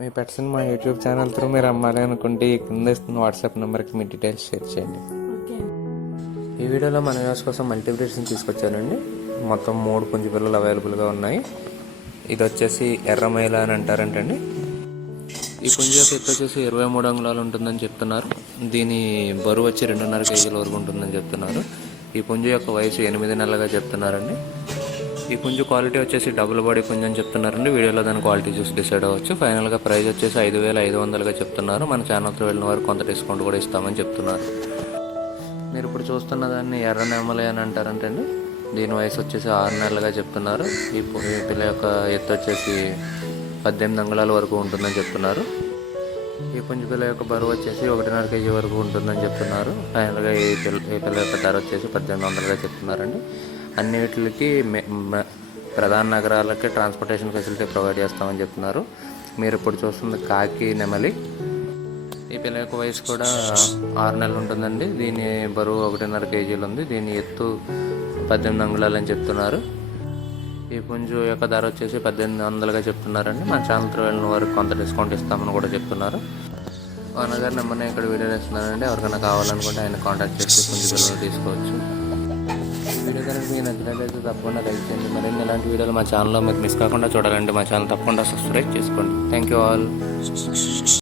మీ పెట్స్ని మా YouTube channel through మీరు అమ్మాలి అనుకుంటే ఈ కింద ఇస్తున్న వాట్సాప్ నెంబర్కి మీ డీటెయిల్స్ షేర్ చేయండి. ఈ వీడియోలో మన వ్యూస్ కోసం మల్టీబ్రీడ్స్ని తీసుకొచ్చానండి. మొత్తం 3 పుంజు పిల్లలు అవైలబుల్గా ఉన్నాయి. ఇది వచ్చేసి ఎర్రమైల అని అంటారంటండి. ఈ పుంజు యొక్క ఎత్తు వచ్చేసి 23 అంగుళాలు ఉంటుందని చెప్తున్నారు. దీని బరువు వచ్చి 2.5 కేజీల వరకు ఉంటుందని చెప్తున్నారు. ఈ పుంజు యొక్క వయసు 8 నెలలుగా చెప్తున్నారండి. ఈ పుంజు క్వాలిటీ వచ్చేసి డబుల్ బాడీ పుంజు అని చెప్తున్నారండి. వీడియోలో దాని క్వాలిటీ చూసి డిసైడ్ అవ్వచ్చు. ఫైనల్గా ప్రైస్ వచ్చేసి 5,500గా చెప్తున్నారు. మన ఛానల్తో వెళ్ళిన వారు కొంత డిస్కౌంట్ కూడా ఇస్తామని చెప్తున్నారు. మీరు ఇప్పుడు చూస్తున్న దాన్ని ఎర్ర నెమలి అని అంటారంటండి. దీని వయసు వచ్చేసి 6 నెలలుగా చెప్తున్నారు. ఈ పిల్ల యొక్క ఎత్తు వచ్చేసి 18 అంగుళాల వరకు ఉంటుందని చెప్తున్నారు. ఈ పుంజు పిల్ల యొక్క బరువు వచ్చేసి 1.5 కేజీ వరకు ఉంటుందని చెప్తున్నారు. ఫైనల్గా ఈ పిల్ల యొక్క ధర వచ్చేసి 1800గా చెప్తున్నారండి. అన్నిటికి ప్రధాన నగరాలకి ట్రాన్స్పోర్టేషన్ ఫెసిలిటీ ప్రొవైడ్ చేస్తామని చెప్తున్నారు. మీరు ఇప్పుడు చూస్తుంది కాకి నెమలి. ఈ పిల్ల యొక్క వయసు కూడా 6 నెలలు ఉంటుందండి. దీని బరువు 1.5 కేజీలు ఉంది. దీని ఎత్తు 18 అంగుళాలు అని చెప్తున్నారు. ఈ పుంజు యొక్క ధర వచ్చేసి 1800గా చెప్తున్నారండి. మన ఛానల్తో వెళ్ళిన వారికి కొంత డిస్కౌంట్ ఇస్తామని కూడా చెప్తున్నారు. ఓనర్ గారి నెంబర్ని ఇక్కడ వీడియోలో ఇస్తున్నానండి. ఎవరికైనా కావాలనుకుంటే ఆయన కాంటాక్ట్ చేసి పుంజు పిల్లలు తీసుకోవచ్చు. ఈ వీడియో కనుక మీకు నచ్చినట్లయితే తప్పకుండా లైక్ చేయండి. మరిన్ని ఇలాంటి వీడియోలు మా ఛానల్లో మీరు మిస్ కాకుండా చూడాలంటే మా ఛానల్ తప్పకుండా సబ్స్క్రైబ్ చేసుకోండి. Thank you all.